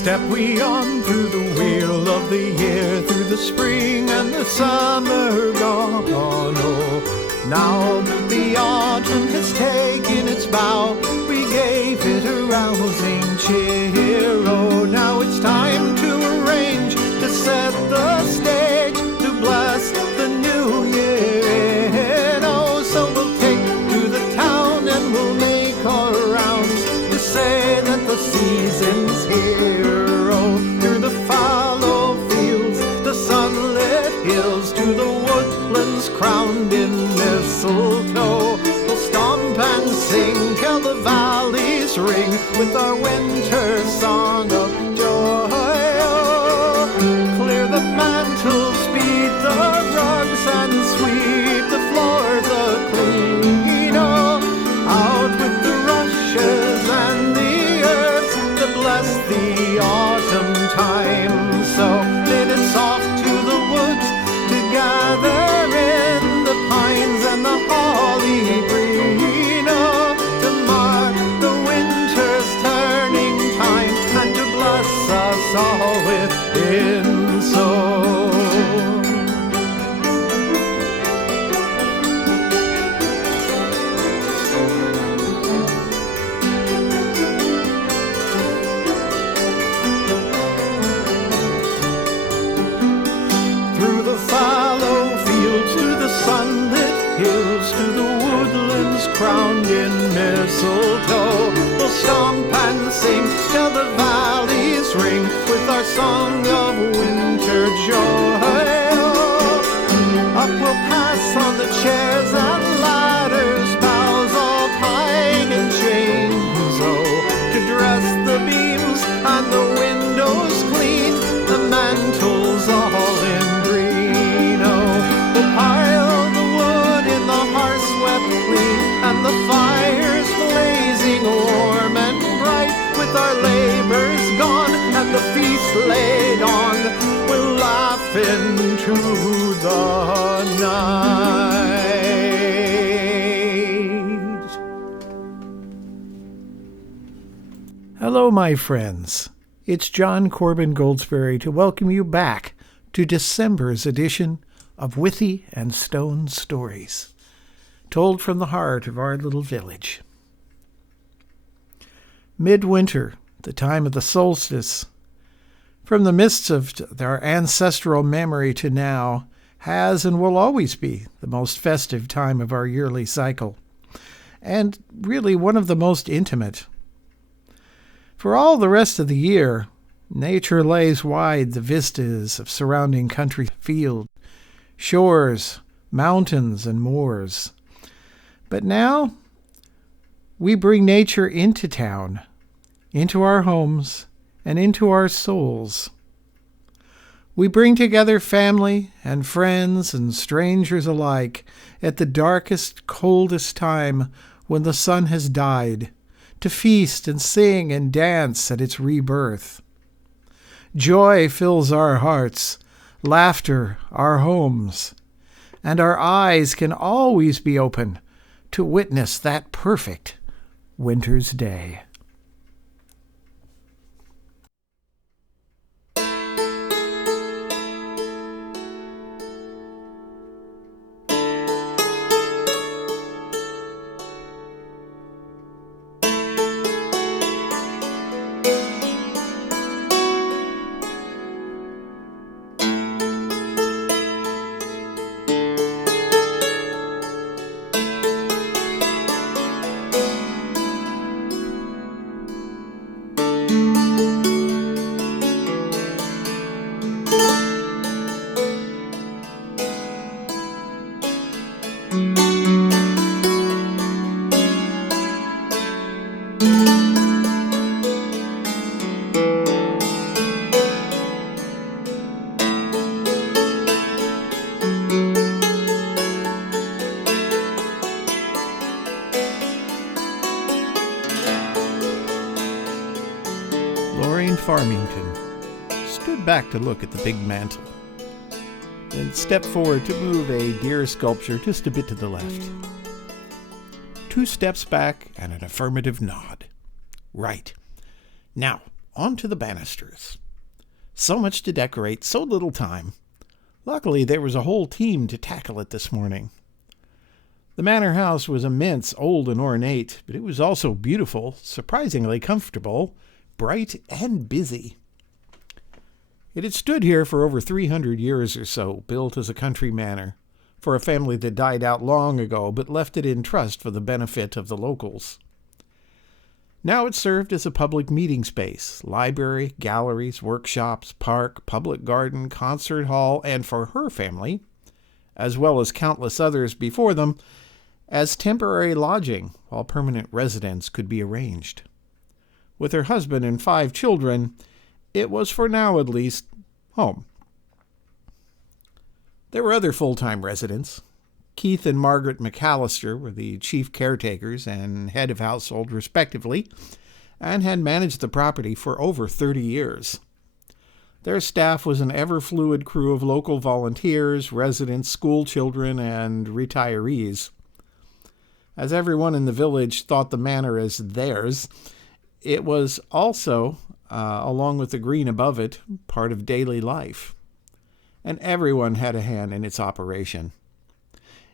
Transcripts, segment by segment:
Step we on through the wheel of the year, through the spring and the summer gone. Oh, now that the autumn has taken its bow, we gave it a rousing cheer. Oh, now it's time to arrange, to set the stage, to bless the new year. Oh, so we'll take to the town and we'll make our rounds to say that the season's here. Oh, through the fallow fields, the sunlit hills, to the woodlands crowned in mistletoe, we'll stomp and sing till the valleys ring with our winter song of joy. Oh, clear the mantles, beat the rugs, and sweep the floors clean. Oh, out with the rushes and the herbs to bless the autumn time. So bid it soft to the woods to gather in the pines and the holly green. Oh, to mark the winter's turning time and to bless us all within. So sunlit hills, to the woodlands crowned in mistletoe, we'll stomp and sing till the valleys ring with our song of winter joy. Oh, up we'll pass on the chairs and ladders, boughs all pine and chains. Oh, to dress the beams and the windows clean, the mantles all in green. Oh, we'll pile and the fires blazing warm and bright, with our labors gone and the feast laid on, we'll laugh into the night. Hello, my friends. It's John Corbin Goldsberry to welcome you back to December's edition of Withy and Stone Stories, told from the heart of our little village. Midwinter, the time of the solstice, from the mists of our ancestral memory to now, has and will always be the most festive time of our yearly cycle, and really one of the most intimate. For all the rest of the year, nature lays wide the vistas of surrounding country fields, shores, mountains, and moors. But now, we bring nature into town, into our homes, and into our souls. We bring together family and friends and strangers alike at the darkest, coldest time when the sun has died, to feast and sing and dance at its rebirth. Joy fills our hearts, laughter our homes, and our eyes can always be open to witness that perfect winter's day. Farmington stood back to look at the big mantle, then stepped forward to move a deer sculpture just a bit to the left. 2 steps back and an affirmative nod. Right. Now, onto the banisters. So much to decorate, so little time. Luckily, there was a whole team to tackle it this morning. The manor house was immense, old and ornate, but it was also beautiful, surprisingly comfortable, bright and busy. It had stood here for over 300 years or so, built as a country manor, for a family that died out long ago but left it in trust for the benefit of the locals. Now it served as a public meeting space, library, galleries, workshops, park, public garden, concert hall, and for her family, as well as countless others before them, as temporary lodging while permanent residence could be arranged. With her husband and 5 children, it was for now at least home. There were other full-time residents. Keith and Margaret McAllister were the chief caretakers and head of household, respectively, and had managed the property for over 30 years. Their staff was an ever-fluid crew of local volunteers, residents, school children, and retirees. As everyone in the village thought the manor as theirs, it was also, along with the green above it, part of daily life. And everyone had a hand in its operation.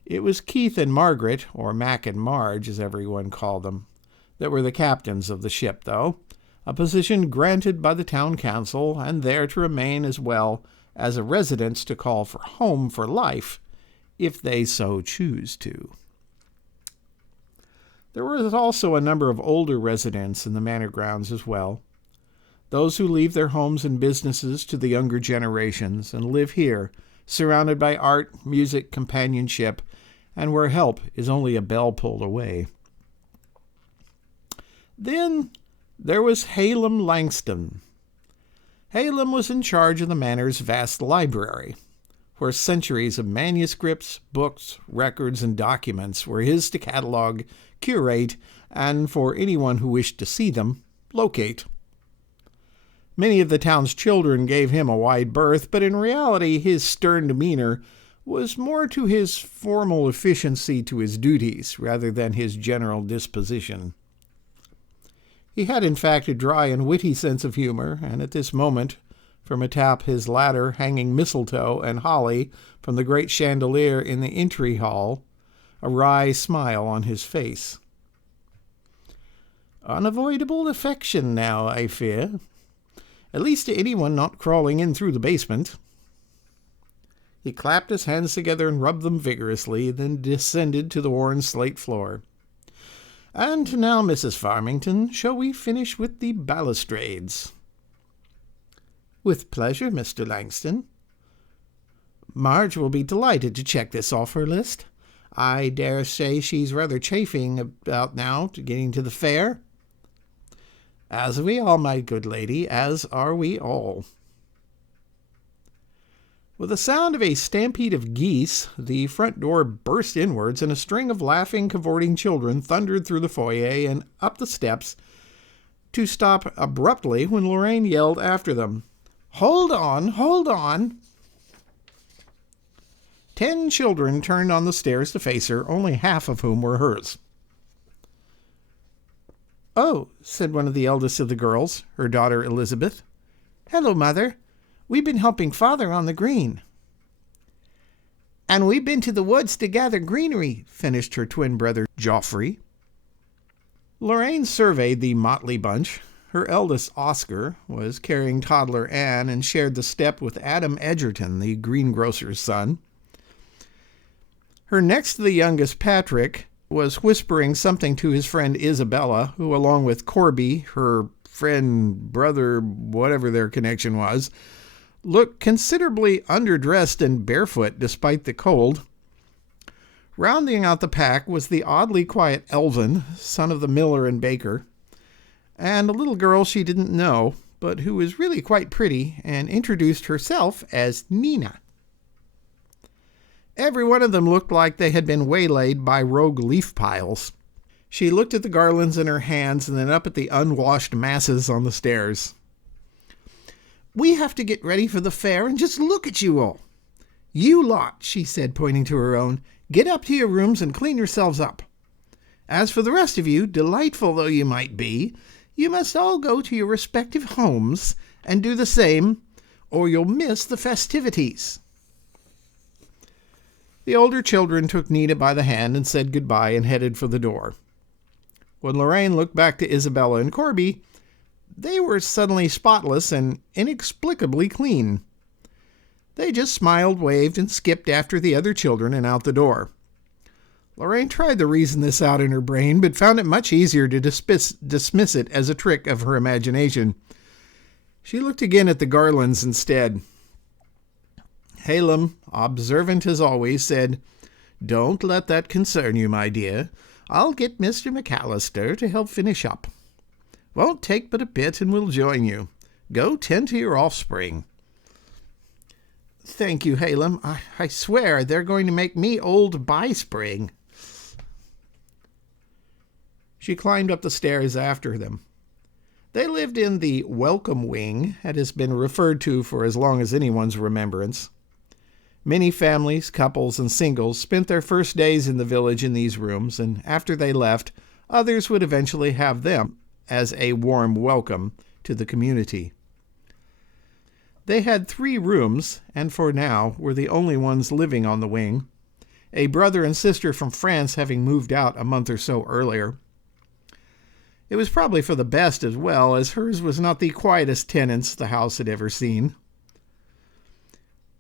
It was Keith and Margaret, or Mac and Marge, as everyone called them, that were the captains of the ship, though, a position granted by the town council, and there to remain as well as a residence to call for home for life, if they so choose to. There was also a number of older residents in the manor grounds as well, those who leave their homes and businesses to the younger generations and live here, surrounded by art, music, companionship, and where help is only a bell pulled away. Then there was Halem Langston. Halem was in charge of the manor's vast library, where centuries of manuscripts, books, records, and documents were his to catalog, curate, and, for anyone who wished to see them, locate. Many of the town's children gave him a wide berth, but in reality his stern demeanor was more to his formal efficiency to his duties rather than his general disposition. He had in fact a dry and witty sense of humor, and at this moment, from atop his ladder hanging mistletoe and holly from the great chandelier in the entry hall, a wry smile on his face. Unavoidable affection now, I fear. At least to anyone not crawling in through the basement. He clapped his hands together and rubbed them vigorously, then descended to the worn slate floor. And now, Mrs. Farmington, shall we finish with the balustrades? With pleasure, Mr. Langston. Marge will be delighted to check this off her list. I dare say she's rather chafing about now to getting to the fair. As are we all, my good lady, as are we all. With the sound of a stampede of geese, the front door burst inwards, and a string of laughing, cavorting children thundered through the foyer and up the steps, to stop abruptly when Lorraine yelled after them, "Hold on, hold on!" 10 children turned on the stairs to face her, only half of whom were hers. "Oh," said one of the eldest of the girls, her daughter Elizabeth. "Hello, Mother. We've been helping Father on the green." "And we've been to the woods to gather greenery," finished her twin brother Geoffrey. Lorraine surveyed the motley bunch. Her eldest, Oscar, was carrying toddler Anne and shared the step with Adam Edgerton, the greengrocer's son. Her next to the youngest, Patrick, was whispering something to his friend Isabella, who, along with Corby, her friend, brother, whatever their connection was, looked considerably underdressed and barefoot despite the cold. Rounding out the pack was the oddly quiet Elvin, son of the miller and baker, and a little girl she didn't know, but who was really quite pretty and introduced herself as Nina. Every one of them looked like they had been waylaid by rogue leaf piles. She looked at the garlands in her hands and then up at the unwashed masses on the stairs. "We have to get ready for the fair, and just look at you all. You lot," she said, pointing to her own, "get up to your rooms and clean yourselves up. As for the rest of you, delightful though you might be, You must all go to your respective homes and do the same, or you'll miss the festivities." The older children took Nita by the hand and said goodbye and headed for the door. When Lorraine looked back to Isabella and Corby, they were suddenly spotless and inexplicably clean. They just smiled, waved, and skipped after the other children and out the door. Lorraine tried to reason this out in her brain, but found it much easier to dismiss it as a trick of her imagination. She looked again at the Garlands instead. Halem, observant as always, said, "Don't let that concern you, my dear. I'll get Mr. McAllister to help finish up. Won't take but a bit and we'll join you. Go tend to your offspring." "Thank you, Halem. I swear they're going to make me old by spring." She climbed up the stairs after them. They lived in the welcome wing, that has been referred to for as long as anyone's remembrance. Many families, couples, and singles spent their first days in the village in these rooms, and after they left, others would eventually have them as a warm welcome to the community. They had 3 rooms, and for now were the only ones living on the wing, a brother and sister from France having moved out a month or so earlier. It was probably for the best as well, as hers was not the quietest tenants the house had ever seen.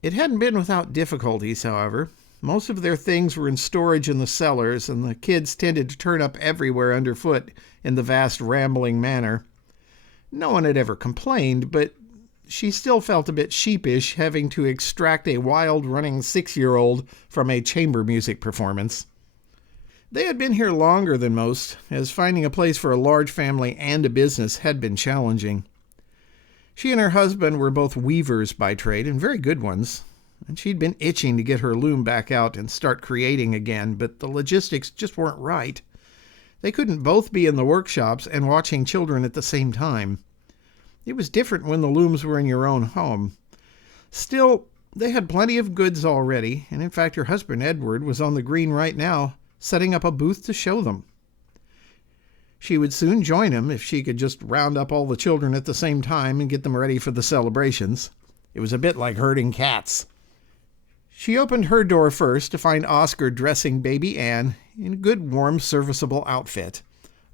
It hadn't been without difficulties, however. Most of their things were in storage in the cellars, and the kids tended to turn up everywhere underfoot in the vast rambling manner. No one had ever complained, but she still felt a bit sheepish having to extract a wild-running 6-year-old from a chamber music performance. They had been here longer than most, as finding a place for a large family and a business had been challenging. She and her husband were both weavers by trade, and very good ones, and she'd been itching to get her loom back out and start creating again, but the logistics just weren't right. They couldn't both be in the workshops and watching children at the same time. It was different when the looms were in your own home. Still, they had plenty of goods already, and in fact her husband Edward was on the green right now, setting up a booth to show them. She would soon join him if she could just round up all the children at the same time and get them ready for the celebrations. It was a bit like herding cats. She opened her door first to find Oscar dressing baby Anne in a good, warm, serviceable outfit,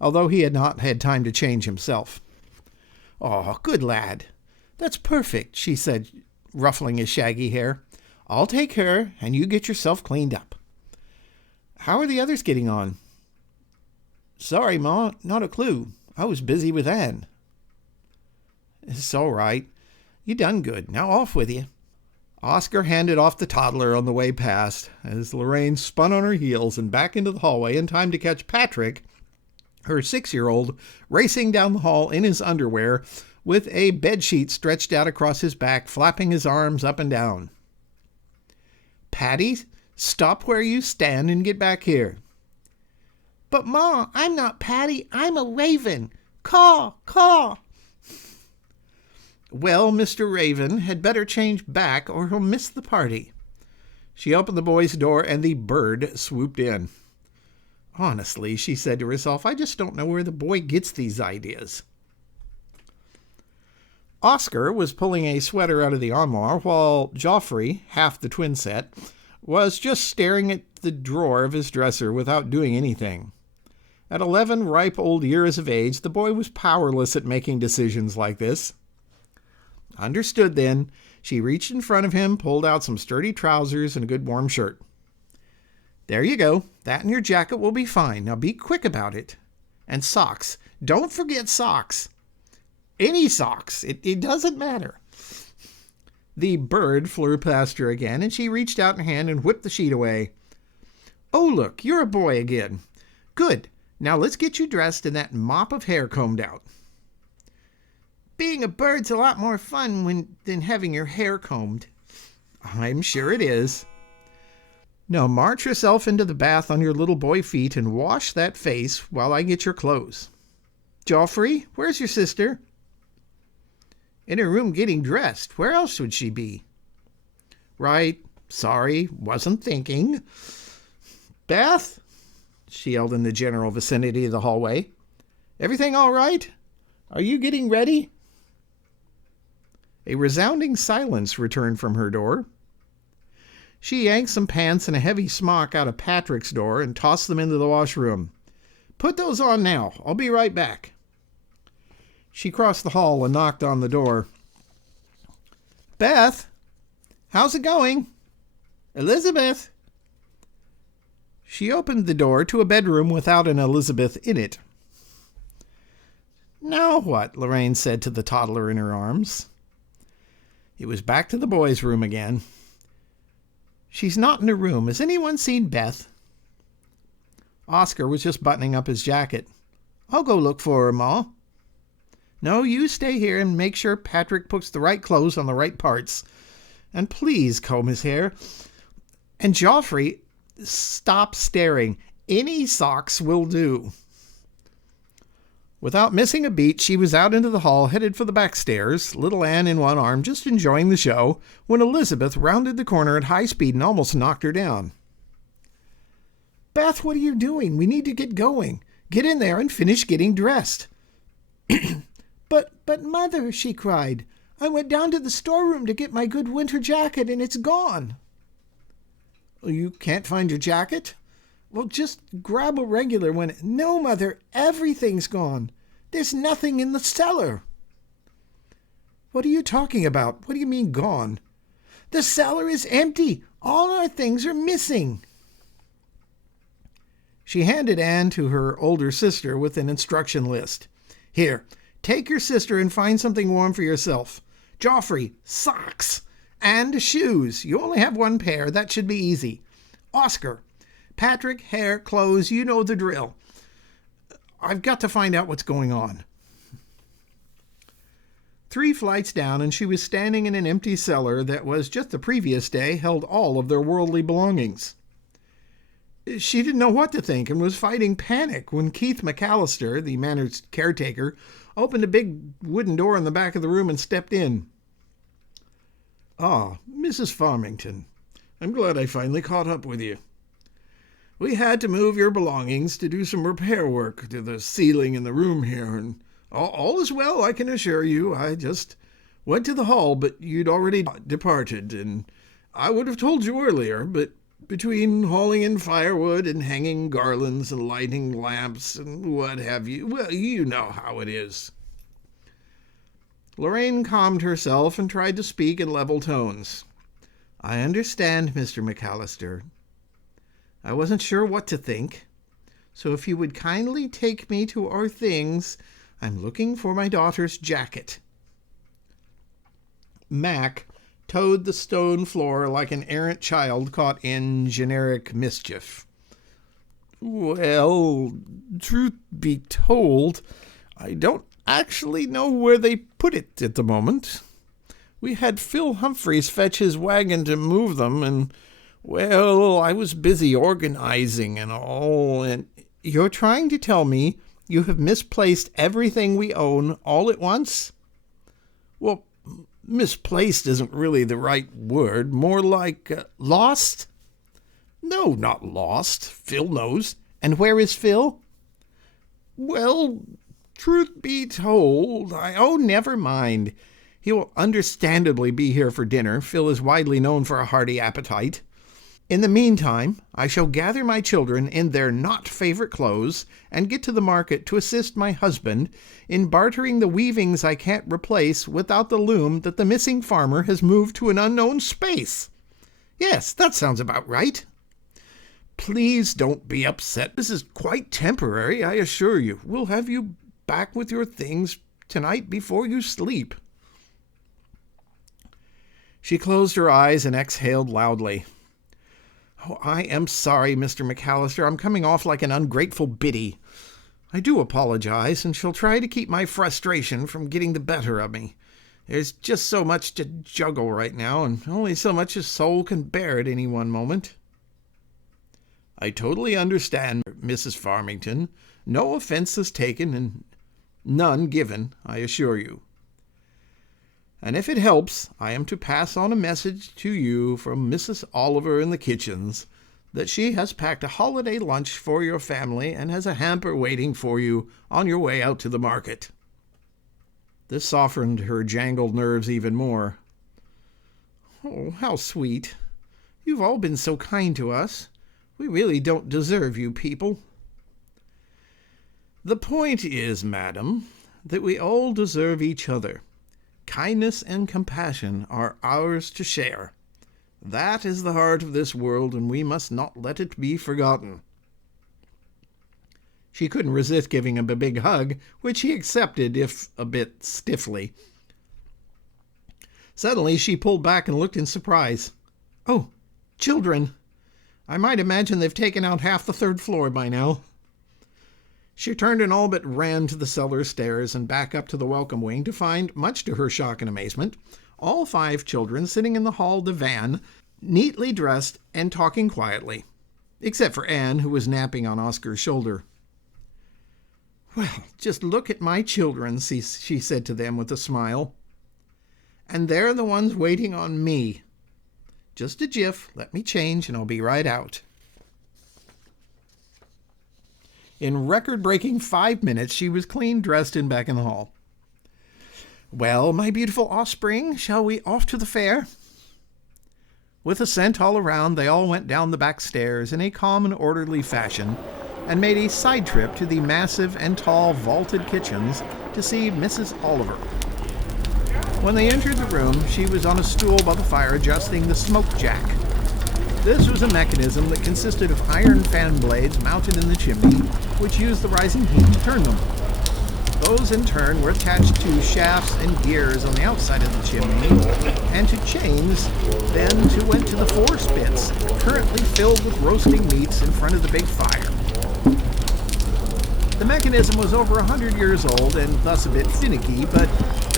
although he had not had time to change himself. "Oh, good lad. That's perfect," she said, ruffling his shaggy hair. "I'll take her, and you get yourself cleaned up. How are the others getting on?" "Sorry, Ma, not a clue. I was busy with Anne." "It's all right. You done good. Now off with you." Oscar handed off the toddler on the way past, as Lorraine spun on her heels and back into the hallway in time to catch Patrick, her 6-year-old, racing down the hall in his underwear with a bedsheet stretched out across his back, flapping his arms up and down. "Patty, stop where you stand and get back here." "But, Ma, I'm not Patty. I'm a raven. Caw, caw." "Well, Mr. Raven had better change back or he'll miss the party." She opened the boy's door and the bird swooped in. "Honestly," she said to herself, "I just don't know where the boy gets these ideas." Oscar was pulling a sweater out of the armoire while Joffrey, half the twin set, was just staring at the drawer of his dresser without doing anything. At 11 ripe old years of age, the boy was powerless at making decisions like this. Understood then. She reached in front of him, pulled out some sturdy trousers and a good warm shirt. "There you go. That and your jacket will be fine. Now be quick about it. And socks. Don't forget socks. Any socks. It doesn't matter." The bird flew past her again, and she reached out her hand and whipped the sheet away. "Oh, look, you're a boy again. Good. Now let's get you dressed and that mop of hair combed out." "Being a bird's a lot more fun than having your hair combed." "I'm sure it is." "Now march yourself into the bath on your little boy feet and wash that face while I get your clothes. Joffrey, where's your sister?" "In her room getting dressed. Where else would she be?" "Right. Sorry. Wasn't thinking." "Beth?" she yelled in the general vicinity of the hallway. "Everything all right?" Are you getting ready? A resounding silence returned from her door. She yanked some pants and a heavy smock out of Patrick's door and tossed them into the washroom. Put those on now. I'll be right back. She crossed the hall and knocked on the door. Beth, how's it going? Elizabeth. She opened the door to a bedroom without an Elizabeth in it. Now what? Lorraine said to the toddler in her arms. It was back to the boys' room again. She's not in her room. Has anyone seen Beth? Oscar was just buttoning up his jacket. I'll go look for her, Ma. No, you stay here and make sure Patrick puts the right clothes on the right parts. And please comb his hair. And Joffrey, stop staring. Any socks will do. Without missing a beat, she was out into the hall, headed for the back stairs, little Anne in one arm, just enjoying the show, when Elizabeth rounded the corner at high speed and almost knocked her down. Beth, what are you doing? We need to get going. Get in there and finish getting dressed. But Mother, she cried, I went down to the storeroom to get my good winter jacket and it's gone. You can't find your jacket? Well, just grab a regular one. No, Mother, everything's gone. There's nothing in the cellar. What are you talking about? What do you mean gone? The cellar is empty. All our things are missing. She handed Anne to her older sister with an instruction list. Here, take your sister and find something warm for yourself. Joffrey, socks and shoes. You only have one pair. That should be easy. Oscar, Patrick, hair, clothes, you know the drill. I've got to find out what's going on. 3 flights down, and she was standing in an empty cellar that was, just the previous day, held all of their worldly belongings. She didn't know what to think and was fighting panic when Keith McAllister, the manor's caretaker, opened a big wooden door in the back of the room and stepped in. Ah, Mrs. Farmington, I'm glad I finally caught up with you. We had to move your belongings to do some repair work to the ceiling in the room here, and all is well, I can assure you. I just went to the hall, but you'd already departed, and I would have told you earlier, but between hauling in firewood and hanging garlands and lighting lamps and what have you, well, you know how it is. Lorraine calmed herself and tried to speak in level tones. I understand, Mr. McAllister. I wasn't sure what to think, so if you would kindly take me to our things, I'm looking for my daughter's jacket. Mac toed the stone floor like an errant child caught in generic mischief. Well, truth be told, I don't actually know where they put it at the moment. We had Phil Humphreys fetch his wagon to move them, and well, I was busy organizing and all, and you're trying to tell me you have misplaced everything we own all at once? Well, misplaced isn't really the right word. More like lost? No, not lost. Phil knows. And where is Phil? Well, truth be told, never mind. He will understandably be here for dinner. Phil is widely known for a hearty appetite. In the meantime, I shall gather my children in their not-favorite clothes and get to the market to assist my husband in bartering the weavings I can't replace without the loom that the missing farmer has moved to an unknown space. Yes, that sounds about right. Please don't be upset. This is quite temporary, I assure you. We'll have you back with your things tonight before you sleep. She closed her eyes and exhaled loudly. Oh, I am sorry, Mr. McAllister. I'm coming off like an ungrateful biddy. I do apologize, and shall try to keep my frustration from getting the better of me. There's just so much to juggle right now, and only so much a soul can bear at any one moment. I totally understand, Mrs. Farmington. No offense is taken, and none given, I assure you. And if it helps, I am to pass on a message to you from Mrs. Oliver in the kitchens that she has packed a holiday lunch for your family and has a hamper waiting for you on your way out to the market. This softened her jangled nerves even more. "Oh, how sweet. You've all been so kind to us. We really don't deserve you people." "The point is, madam, that we all deserve each other. Kindness and compassion are ours to share. That is the heart of this world, and we must not let it be forgotten." She couldn't resist giving him a big hug, which he accepted, if a bit stiffly. Suddenly she pulled back and looked in surprise. "Oh, children! I might imagine they've taken out half the third floor by now." She turned and all but ran to the cellar stairs and back up to the welcome wing to find, much to her shock and amazement, all 5 children sitting in the hall divan, neatly dressed and talking quietly, except for Anne, who was napping on Oscar's shoulder. "Well, just look at my children," she said to them with a smile. "And they're the ones waiting on me. Just a jiff, let me change, and I'll be right out." In record-breaking 5 minutes, she was clean, dressed, and back in the hall. "Well, my beautiful offspring, shall we off to the fair?" With assent all around, they all went down the back stairs in a calm and orderly fashion, and made a side trip to the massive and tall vaulted kitchens to see Mrs. Oliver. When they entered the room, she was on a stool by the fire adjusting the smoke jack. This was a mechanism that consisted of iron fan blades mounted in the chimney, which used the rising heat to turn them. Those, in turn, were attached to shafts and gears on the outside of the chimney, and to chains, then went to the 4 spits, currently filled with roasting meats in front of the big fire. The mechanism was over 100 years old and thus a bit finicky, but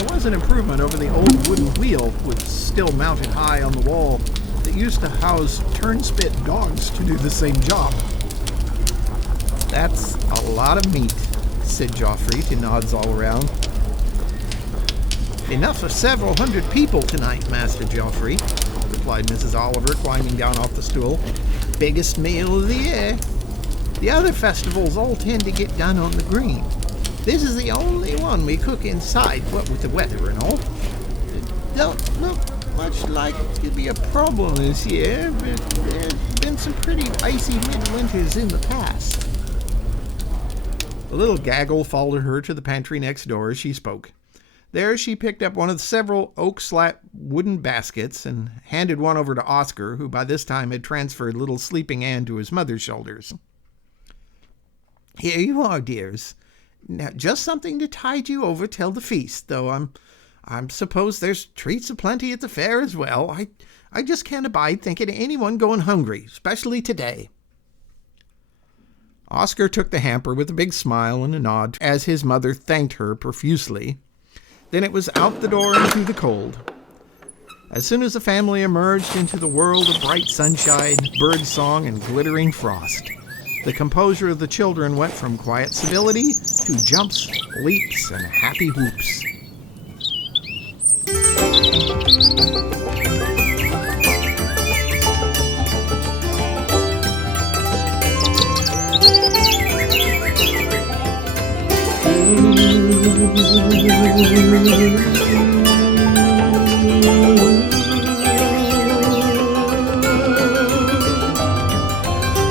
it was an improvement over the old wooden wheel, which still mounted high on the wall, that used to house turnspit dogs to do the same job. "That's a lot of meat," said Joffrey to nods all around. "Enough for several hundred people tonight, Master Joffrey," replied Mrs. Oliver, climbing down off the stool. "Biggest meal of the year. The other festivals all tend to get done on the green. This is the only one we cook inside, what with the weather and all. It don't look much like it'll be a problem this year, but there's been some pretty icy midwinters in the past." The little gaggle followed her to the pantry next door as she spoke. There she picked up one of the several oak-slat wooden baskets and handed one over to Oscar, who by this time had transferred little sleeping Anne to his mother's shoulders. "Here you are, dears. Now, just something to tide you over till the feast, though I'm suppose there's treats aplenty at the fair as well. I just can't abide thinking of anyone going hungry, especially today." Oscar took the hamper with a big smile and a nod as his mother thanked her profusely. Then it was out the door and through the cold. As soon as the family emerged into the world of bright sunshine, bird song, and glittering frost, the composure of the children went from quiet civility to jumps, leaps, and happy whoops.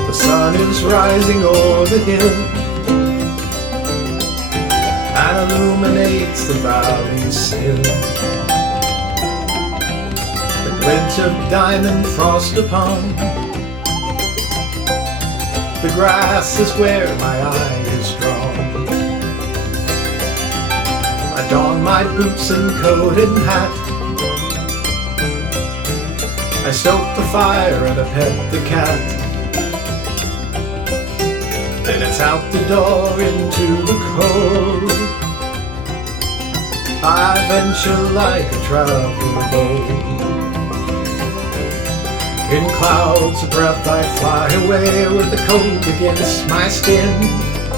The sun is rising o'er the hill and illuminates the valley still. The glint of diamond frost upon the grass is where my eye is drawn. I don my boots and coat and hat. I stoke the fire and I pet the cat. Then it's out the door into the cold. I venture like a traveler bold. In clouds of breath I fly away with the cold against my skin.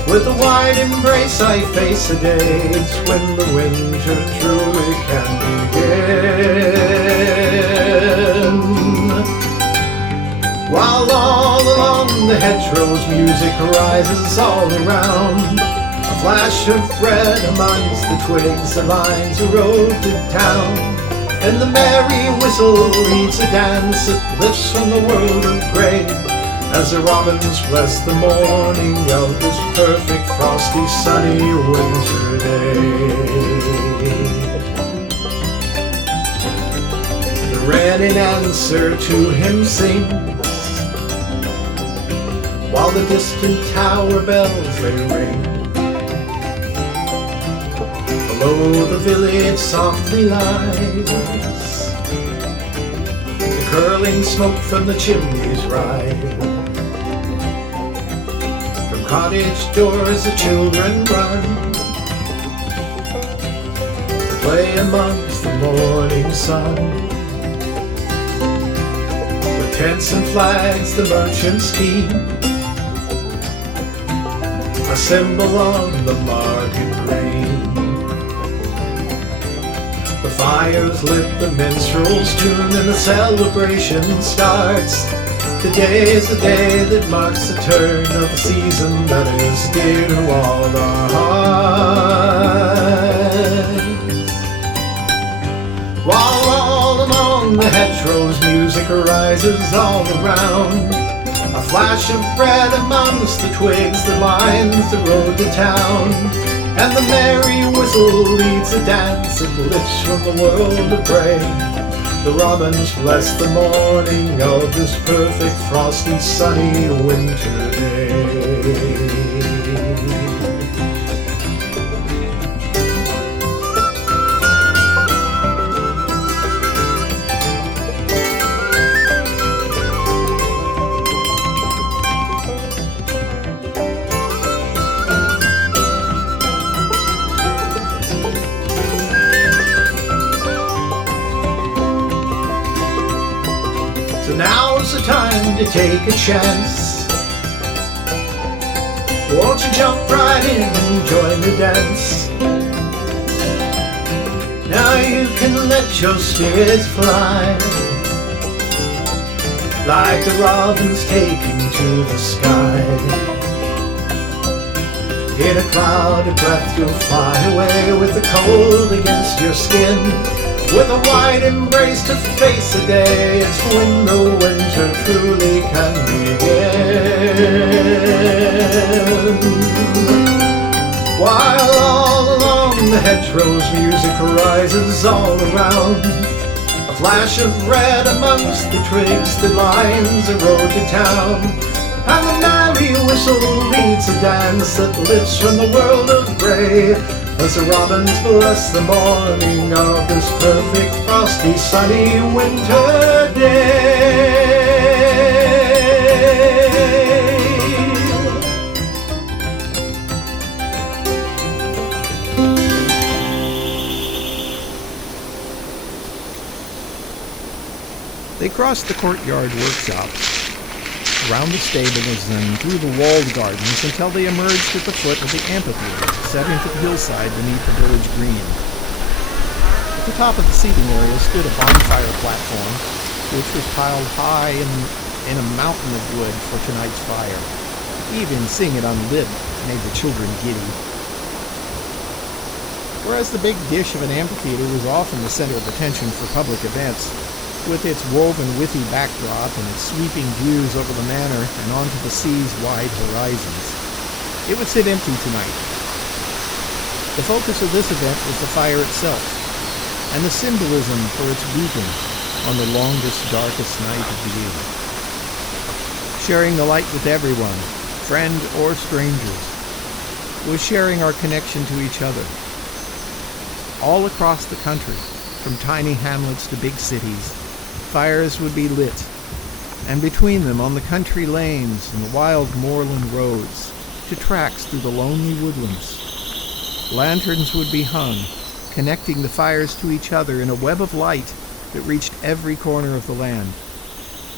With a wide embrace I face a day. It's when the winter truly can begin. While all along the hedgerows music rises all around, a flash of red amongst the twigs aligns a road to town, and the merry whistle leads a dance that lifts from the world of grey, as the robins bless the morning of this perfect frosty sunny winter day. The wren in answer to him sings, while the distant tower bells they ring. Below the village softly lies, the curling smoke from the chimneys rise. From cottage doors the children run to play amongst the morning sun. With tents and flags the merchants keep assemble on the market green. The fires lit, the minstrels tune, and the celebration starts. Today is the day that marks the turn of the season that is dear to all our hearts. While all along the hedgerows music rises all around, a flash of red amongst the twigs that lines the road to town, and the merry whistle leads a dance that lifts from the world of grey. The robins bless the morning of this perfect frosty sunny winter day. So now's the time to take a chance. Won't you jump right in and join the dance? Now you can let your spirits fly, like the robins taking to the sky. In a cloud of breath you'll fly away, with the cold against your skin, with a wide embrace to face a day. It's when the winter truly can begin. While all along the hedgerows music rises all around, a flash of red amongst the twigs that lines the road to town, and the merry whistle leads a dance that lifts from the world of grey, as the robins bless the morning of this perfect frosty sunny winter day. They crossed the courtyard workshop, around the stables and through the walled gardens until they emerged at the foot of the amphitheater set into the hillside beneath the village green. At the top of the seating area stood a bonfire platform, which was piled high in a mountain of wood for tonight's fire. Even seeing it unlit made the children giddy. Whereas the big dish of an amphitheater was often the center of attention for public events, with its woven withy backdrop and its sweeping views over the manor and onto the sea's wide horizons, it would sit empty tonight. The focus of this event was the fire itself, and the symbolism for its beacon on the longest, darkest night of the year. Sharing the light with everyone, friend or strangers, was sharing our connection to each other. All across the country, from tiny hamlets to big cities, fires would be lit, and between them, on the country lanes and the wild moorland roads, to tracks through the lonely woodlands, lanterns would be hung, connecting the fires to each other in a web of light that reached every corner of the land,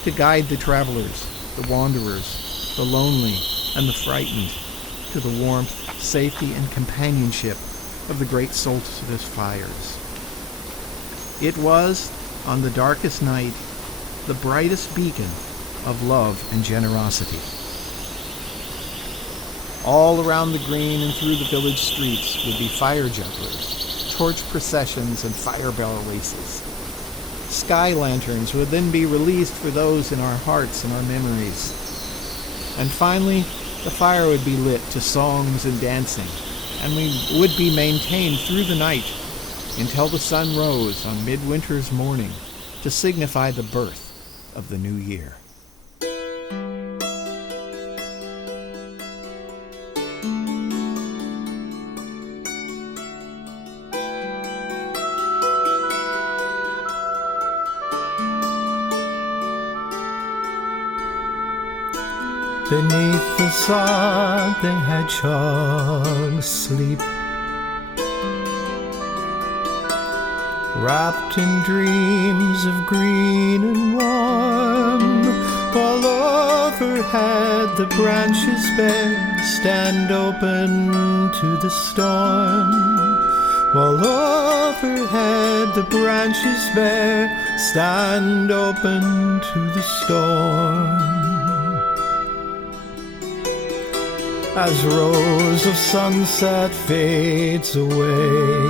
to guide the travelers, the wanderers, the lonely, and the frightened, to the warmth, safety, and companionship of the great solstice fires. It was, on the darkest night, the brightest beacon of love and generosity. All around the green and through the village streets would be fire jugglers, torch processions, and fire bell races. Sky lanterns would then be released for those in our hearts and our memories. And finally, the fire would be lit to songs and dancing, and we would be maintained through the night until the sun rose on midwinter's morning to signify the birth of the new year. Beneath the sod the hedgehogs sleep, wrapped in dreams of green and warm, while overhead the branches bare stand open to the storm. While overhead the branches bare stand open to the storm. As rose of sunset fades away,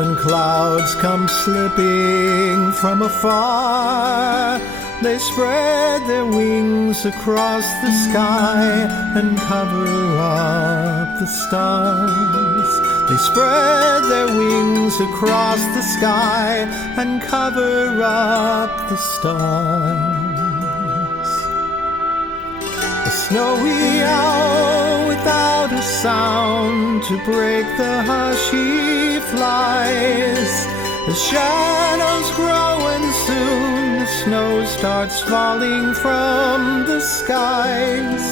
and clouds come slipping from afar, they spread their wings across the sky and cover up the stars. They spread their wings across the sky and cover up the stars. A snowy owl without a sound to break the hush he flies. The shadows grow and soon the snow starts falling from the skies.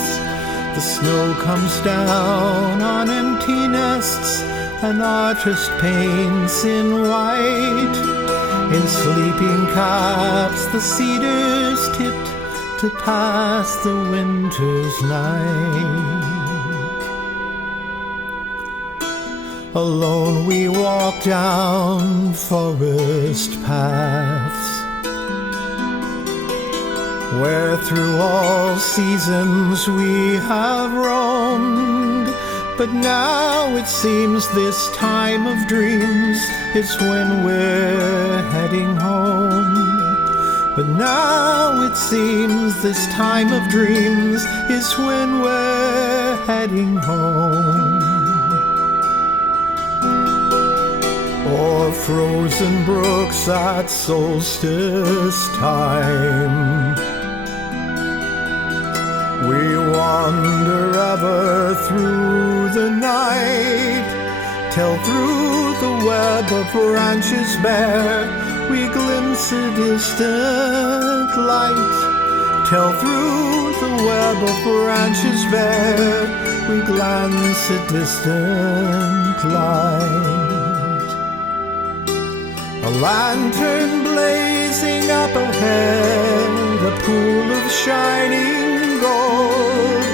The snow comes down on empty nests and artist paints in white. In sleeping caps the cedars tipped to pass the winter's night. Alone we walk down forest paths, where through all seasons we have roamed. But now it seems this time of dreams is when we're heading home. But now it seems this time of dreams is when we're heading home. O'er frozen brooks at solstice time, we wander ever through the night, till through the web of branches bare we glimpse a distant light. Till through the web of branches bare we glance a distant light. A lantern blazing up ahead, a pool of shining gold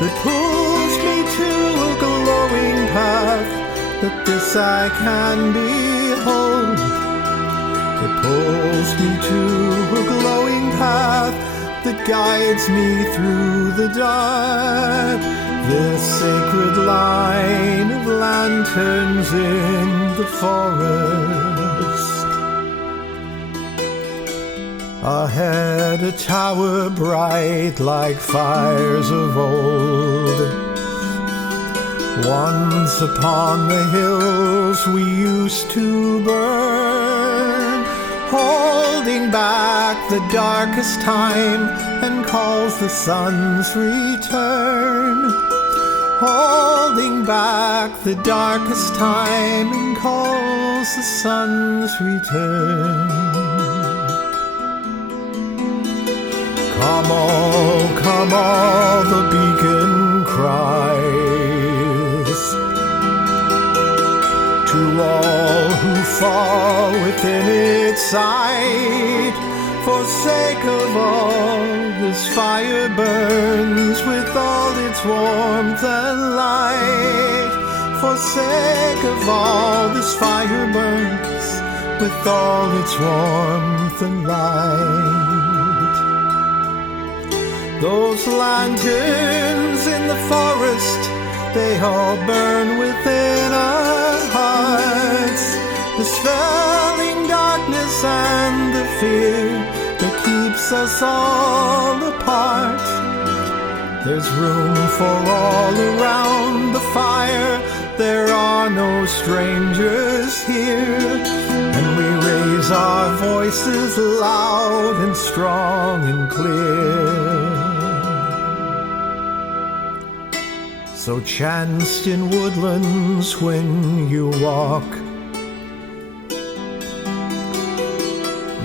that pulls me to a glowing path that this I can behold. It pulls me to a glowing path that guides me through the dark. This sacred line of lanterns in the forest. Ahead a tower bright like fires of old. Once upon the hills we used to burn, holding back the darkest time and calls the sun's return. Holding back the darkest time and calls the sun's return. Come all, the beacon cries to all who fall within its sight. For sake of all, this fire burns with all its warmth and light. For sake of all, this fire burns with all its warmth and light. Those lanterns in the forest, they all burn within our hearts. Dispelling darkness and the fear that keeps us all apart. There's room for all around the fire. There are no strangers here, and we raise our voices loud and strong and clear. So chanced in woodlands when you walk,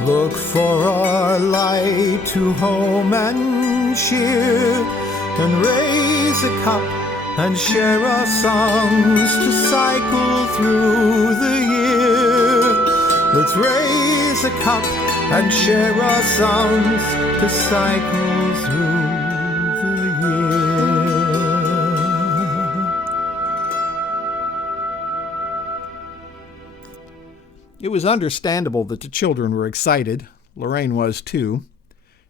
look for our light to home and cheer, and raise a cup and share our songs to cycle through the year. Let's raise a cup and share our songs to cycle through the year. It was understandable that the children were excited. Lorraine was too.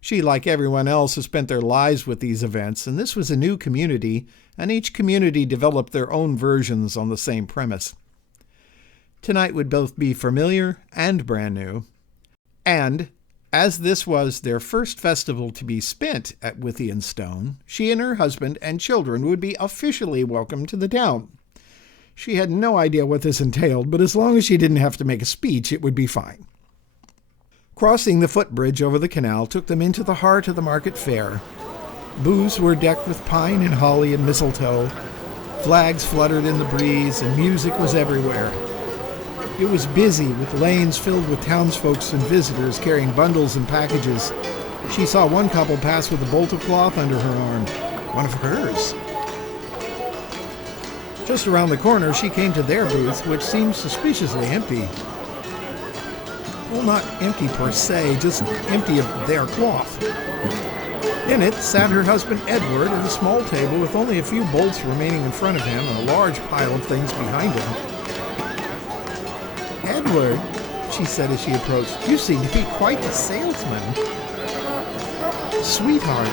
She, like everyone else, has spent their lives with these events, and this was a new community, and each community developed their own versions on the same premise. Tonight would both be familiar and brand new. And, as this was their first festival to be spent at Withy and Stone, she and her husband and children would be officially welcomed to the town. She had no idea what this entailed, but as long as she didn't have to make a speech, it would be fine. Crossing the footbridge over the canal took them into the heart of the market fair. Booths were decked with pine and holly and mistletoe. Flags fluttered in the breeze, and music was everywhere. It was busy, with lanes filled with townsfolk and visitors carrying bundles and packages. She saw one couple pass with a bolt of cloth under her arm, one of hers. Just around the corner, she came to their booth, which seemed suspiciously empty. Well, not empty per se, just empty of their cloth. In it sat her husband Edward at a small table with only a few bolts remaining in front of him and a large pile of things behind him. "Edward," she said as she approached, "you seem to be quite the salesman." "Sweetheart,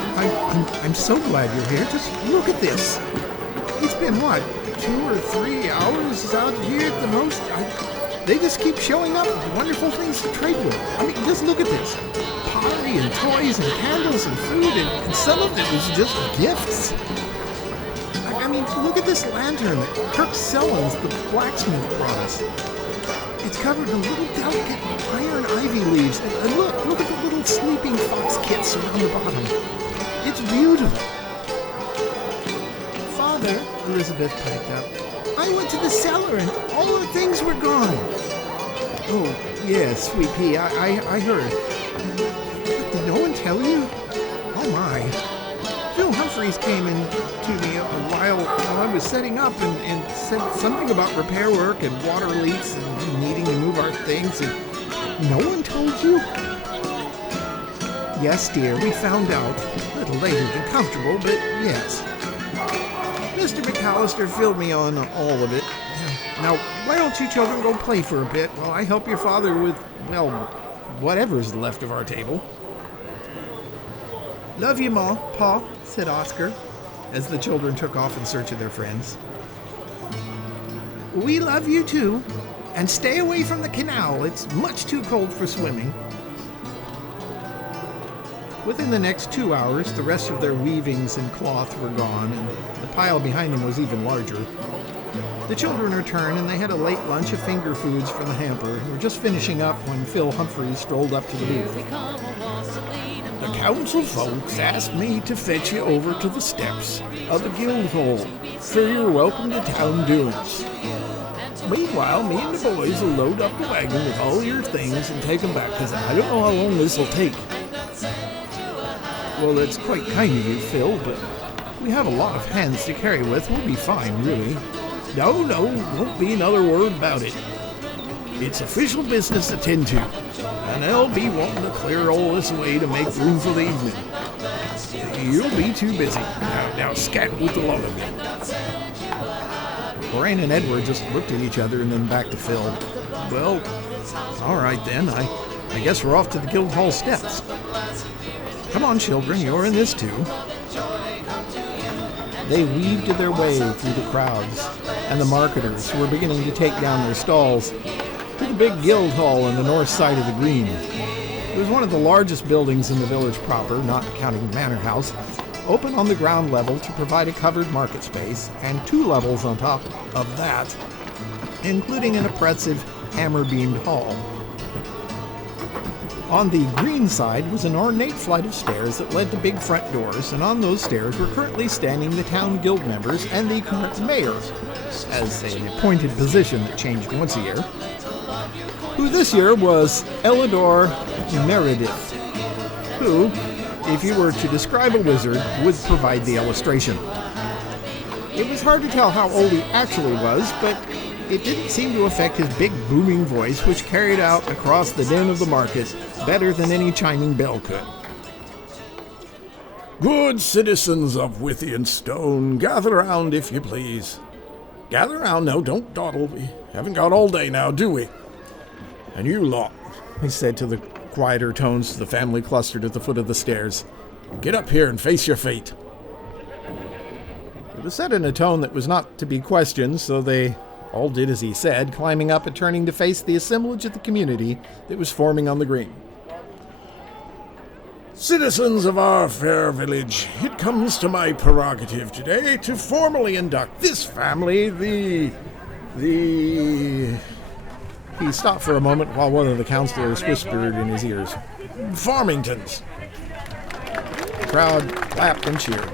I'm so glad you're here. Just look at this. It's been, what, 2 or 3 hours out here at the most? They just keep showing up with wonderful things to trade with. I mean, just look at this. Pottery and toys and candles and food, and some of it was just gifts. I mean, look at this lantern that Kirk Sellens, the blacksmith, brought us. It's covered in little delicate iron ivy leaves. And look at the little sleeping fox kits around the bottom. It's beautiful." "Father," Elizabeth piped up, "I went to the cellar and all the things were gone." "Oh, yes, sweet pea, I heard. But did no one tell you? Oh my. Phil Humphreys came in to me a while I was setting up and said something about repair work and water leaks and needing to move our things, and no one told you?" "Yes, dear, we found out. A little later than comfortable, but yes. Mr. McAllister filled me on all of it. Now, why don't you children go play for a bit while I help your father with, well, whatever's left of our table?" "Love you, Ma, Pa," said Oscar, as the children took off in search of their friends. "We love you too, and stay away from the canal. It's much too cold for swimming." Within the next 2 hours, the rest of their weavings and cloth were gone, and the pile behind them was even larger. The children returned, and they had a late lunch of finger foods from the hamper, and were just finishing up when Phil Humphreys strolled up to the booth. "The council folks asked me to fetch you over to the steps of the Guildhall for your welcome to town doings. Meanwhile, me and the boys will load up the wagon with all your things and take them back, because I don't know how long this will take." "Well, that's quite kind of you, Phil, but we have a lot of hands to carry with. We'll be fine, really." No, won't be another word about it. It's official business to tend to, and they'll be wanting to clear all this away to make room for the evening. You'll be too busy. Now scat with the lot of you." Lorraine and Edward just looked at each other and then back to Phil. "Well, all right then. I guess we're off to the Guildhall steps." Come on, children, you're in this too. They weaved their way through the crowds and the marketers who were beginning to take down their stalls to the big guild hall on the north side of the green. It was one of the largest buildings in the village proper, not counting the manor house, open on the ground level to provide a covered market space, and 2 levels on top of that, including an impressive hammer-beamed hall. On the green side was an ornate flight of stairs that led to big front doors, and on those stairs were currently standing the town guild members and the current mayor, as an appointed position that changed once a year, who this year was Elidor Meredith, who, if you were to describe a wizard, would provide the illustration. It was hard to tell how old he actually was, but it didn't seem to affect his big booming voice, which carried out across the din of the market better than any chiming bell could. Good citizens of Withianstone, gather round if you please. Gather round now, don't dawdle. We haven't got all day now, do we? And you lot, he said to the quieter tones to the family clustered at the foot of the stairs, get up here and face your fate. It was said in a tone that was not to be questioned, so they all did as he said, climbing up and turning to face the assemblage of the community that was forming on the green. Citizens of our fair village, it comes to my prerogative today to formally induct this family, the... He stopped for a moment while one of the counselors whispered in his ears, Farmingtons. The crowd clapped and cheered.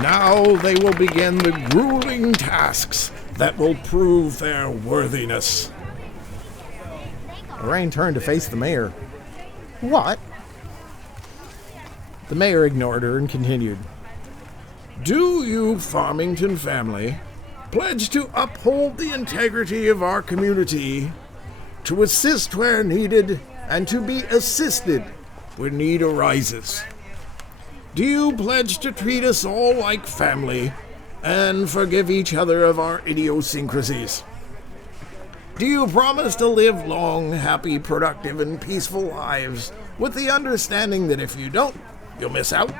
Now they will begin the grueling tasks that will prove their worthiness. Lorraine turned to face the mayor. What? The mayor ignored her and continued. Do you, Farmington family, pledge to uphold the integrity of our community, to assist where needed, and to be assisted when need arises? Do you pledge to treat us all like family and forgive each other of our idiosyncrasies? Do you promise to live long, happy, productive, and peaceful lives with the understanding that if you don't, you'll miss out?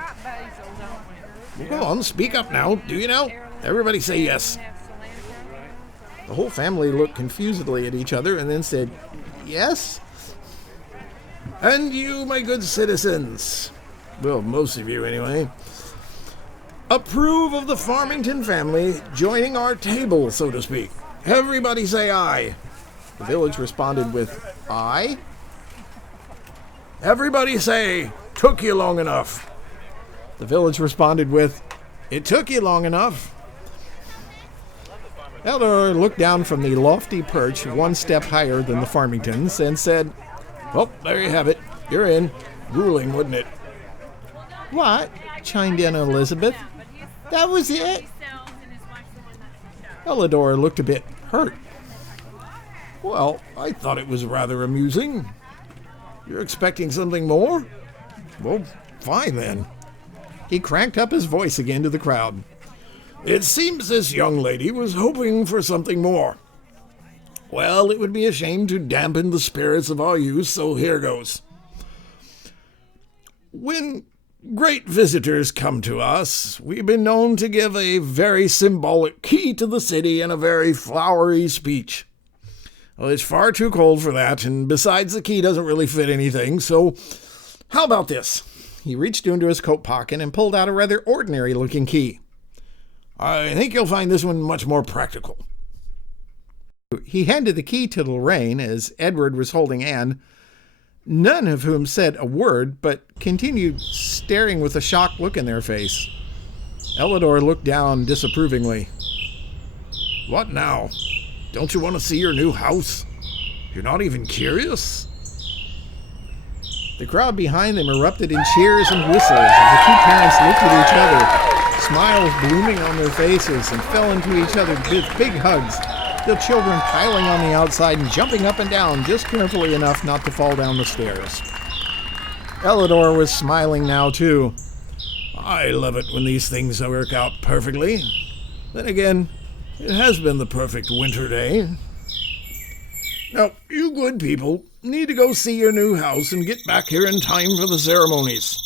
Well, go on, speak up now. Do you now? Everybody say yes. The whole family looked confusedly at each other and then said, yes? And you, my good citizens, well, most of you anyway, approve of the Farmington family joining our table, so to speak. Everybody say aye. The village responded with, aye. Everybody say, took you long enough. The village responded with, it took you long enough. Elder looked down from the lofty perch 1 step higher than the Farmingtons and said, well, there you have it. You're in. Grueling, wouldn't it? What? Chimed in Elizabeth. That was it? Elidor looked a bit hurt. Well, I thought it was rather amusing. You're expecting something more? Well, fine then. He cranked up his voice again to the crowd. It seems this young lady was hoping for something more. Well, it would be a shame to dampen the spirits of our youth, so here goes. When great visitors come to us, we've been known to give a very symbolic key to the city and a very flowery speech. Well, it's far too cold for that, and besides the key doesn't really fit anything, so how about this? He reached into his coat pocket and pulled out a rather ordinary-looking key. I think you'll find this one much more practical. He handed the key to Lorraine as Edward was holding Anne, none of whom said a word, but continued staring with a shocked look in their face. Elidor looked down disapprovingly. What now? Don't you want to see your new house? You're not even curious? The crowd behind them erupted in cheers and whistles as the two parents looked at each other, smiles blooming on their faces, and fell into each other with big hugs, the children piling on the outside and jumping up and down just carefully enough not to fall down the stairs. Elidor was smiling now, too. I love it when these things work out perfectly. Then again, it has been the perfect winter day. Now, you You good people need to go see your new house and get back here in time for the ceremonies.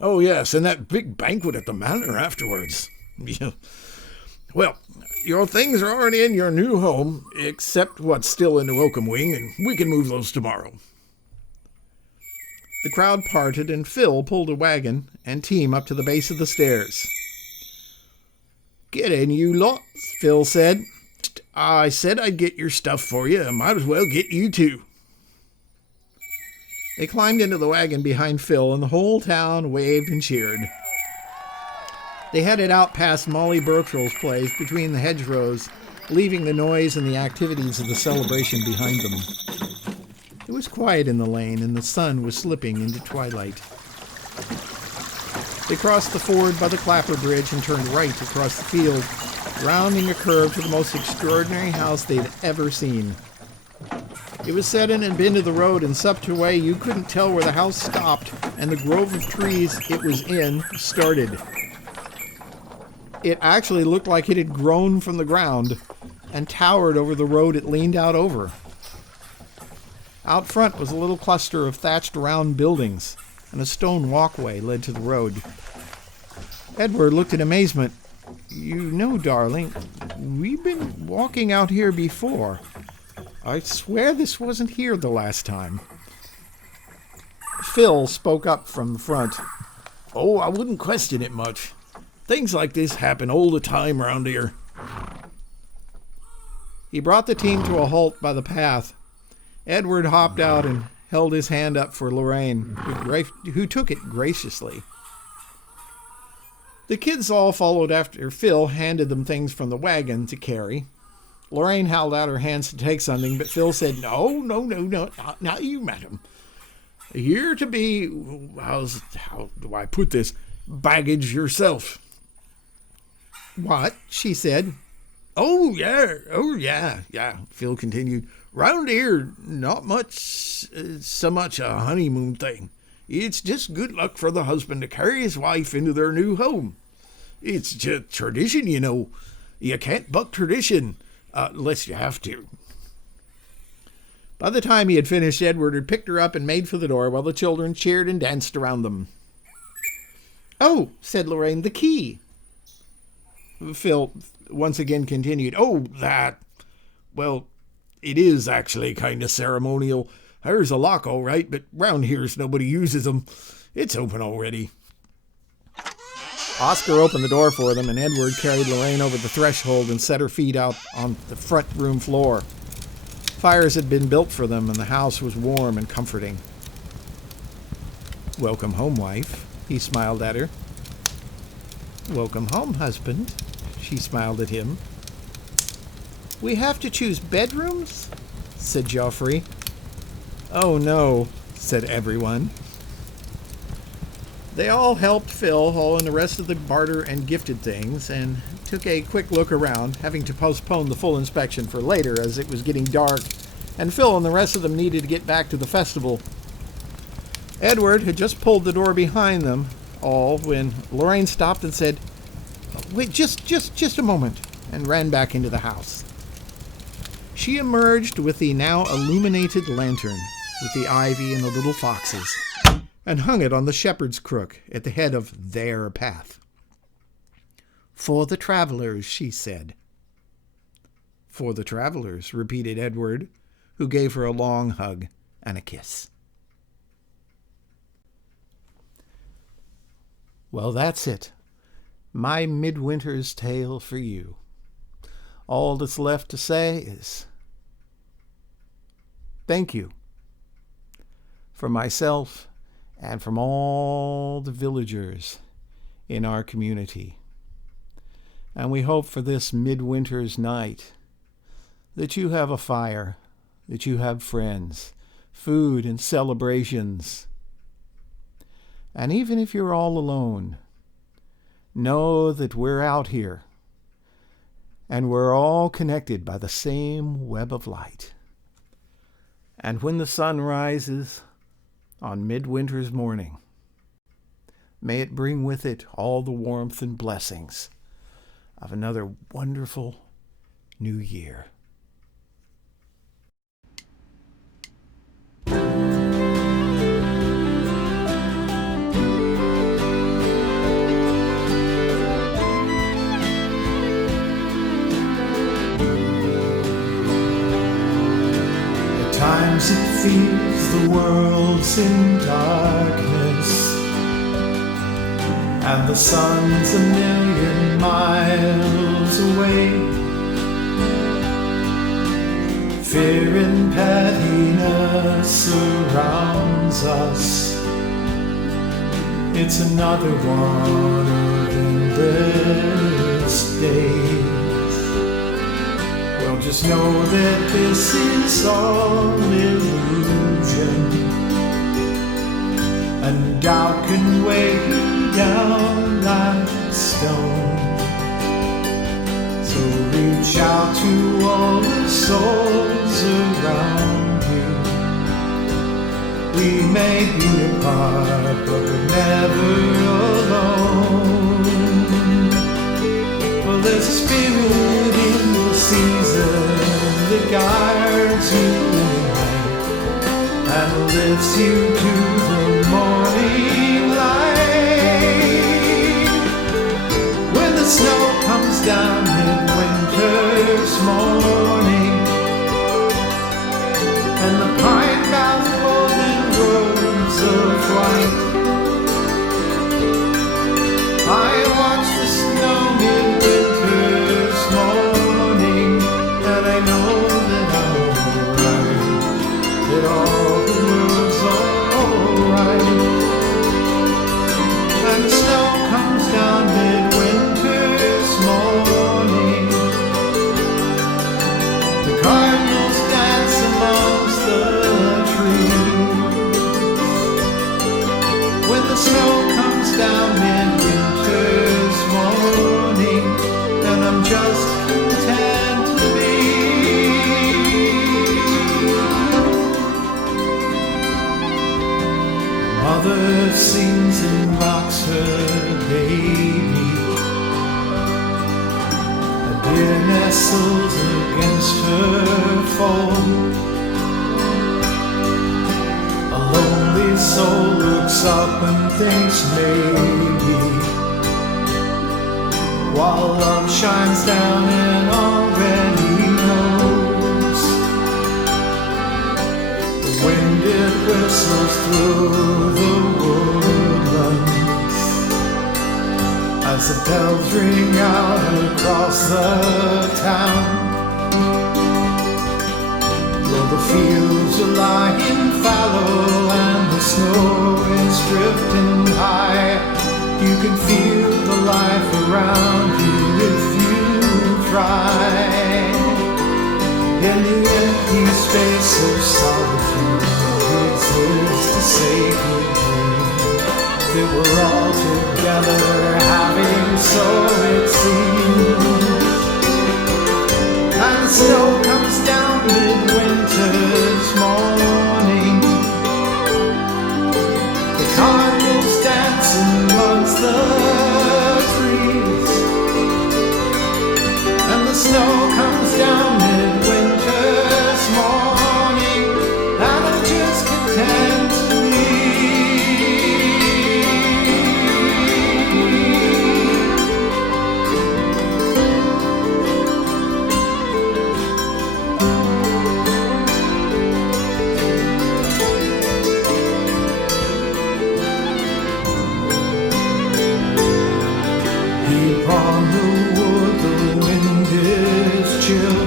Oh, yes, and that big banquet at the manor afterwards. Yeah. Well, your things are already in your new home, except what's still in the welcome wing, and we can move those tomorrow. The crowd parted, and Phil pulled a wagon and team up to the base of the stairs. Get in, you lot, Phil said. I said I'd get your stuff for you. I might as well get you too. They climbed into the wagon behind Phil, and the whole town waved and cheered. They headed out past Molly Burtrell's place between the hedgerows, leaving the noise and the activities of the celebration behind them. It was quiet in the lane, and the sun was slipping into twilight. They crossed the ford by the Clapper Bridge and turned right across the field, rounding a curve to the most extraordinary house they'd ever seen. It was set in and been to the road in such a way you couldn't tell where the house stopped and the grove of trees it was in started. It actually looked like it had grown from the ground and towered over the road it leaned out over. Out front was a little cluster of thatched round buildings, and a stone walkway led to the road. Edward looked in amazement. You know, darling, we've been walking out here before. I swear this wasn't here the last time. Phil spoke up from the front. Oh, I wouldn't question it much. Things like this happen all the time around here. He brought the team to a halt by the path. Edward hopped out and held his hand up for Lorraine, who took it graciously. The kids all followed after Phil handed them things from the wagon to carry. Lorraine held out her hands to take something, but Phil said, No, not you, madam. You're to be, how do I put this, baggage yourself. What? She said. Oh, yeah, Phil continued. Round here, not much, so much a honeymoon thing. It's just good luck for the husband to carry his wife into their new home. It's just tradition, you know. You can't buck tradition, unless you have to. By the time he had finished, Edward had picked her up and made for the door while the children cheered and danced around them. Oh, said Lorraine, the key. Phil once again continued, Oh, that. Well, it is actually kind of ceremonial. There's a lock, all right, but round here's nobody uses them. It's open already. Oscar opened the door for them, and Edward carried Lorraine over the threshold and set her feet out on the front room floor. Fires had been built for them, and the house was warm and comforting. Welcome home, wife, he smiled at her. Welcome home, husband, she smiled at him. We have to choose bedrooms? Said Geoffrey. Oh no, said everyone. They all helped Phil haul in the rest of the barter and gifted things and took a quick look around, having to postpone the full inspection for later as it was getting dark, and Phil and the rest of them needed to get back to the festival. Edward had just pulled the door behind them all when Lorraine stopped and said, Wait, just a moment, and ran back into the house. She emerged with the now illuminated lantern, with the ivy and the little foxes, and hung it on the shepherd's crook at the head of their path. For the travelers, she said. For the travelers, repeated Edward, who gave her a long hug and a kiss. Well, that's it. My midwinter's tale for you. All that's left to say is thank you from myself and from all the villagers in our community. And we hope for this midwinter's night that you have a fire, that you have friends, food and celebrations. And even if you're all alone, know that we're out here and we're all connected by the same web of light. And when the sun rises on midwinter's morning, may it bring with it all the warmth and blessings of another wonderful new year. feels the world's in darkness and the sun's a million miles away. Fear and pettiness surrounds us. It's another one of endless days. Well, just know that this is all illusion, and doubt can weigh you down like stone. So reach out to all the souls around you. We may be apart, but we're never alone. Well, there's a spirit in the season that guides you in the night and lifts you to the morning light. When the snow comes down midwinter's morning and the pine boughs golden robes of white, I watch the snow midwinter's morning, and I know that I'm alright, that all the world's alright. And the snow comes down midwinter's morning, the cardinals dance amongst the trees. When the snow comes down midwinter's morning, and I'm just content to be. Mother sings and rocks her baby, a deer nestles against her fold. A lonely soul looks up and thinks maybe, while love shines down and already knows. The wind it whistles through the woodlands as the bells ring out across the town. Though the fields are lying fallow and the snow is drifting high, you can feel the life around you if you try. In the empty space of solitude exists a sacred dream that we're all together having, so it seems. And the snow comes down midwinter's morning, the cardinals dance amongst the trees, and the snow comes down midwinter's morning, and I'm just content to be. Deep on the wood, the wind is chill,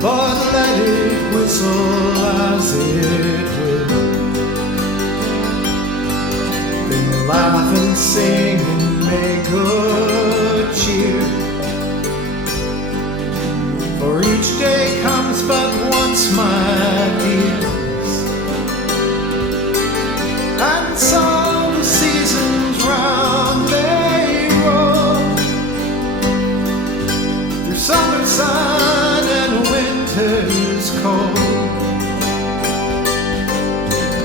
but let it whistle as it will. Then laugh and sing and make good cheer, for each day comes but once, my dears, and so the seasons round they roll, through summer sun and winter's cold.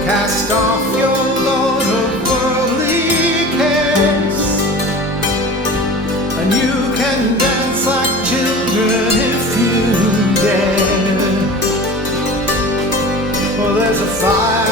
Cast off your load of worldly cares, and you can dance like children if you dare. For there's a fire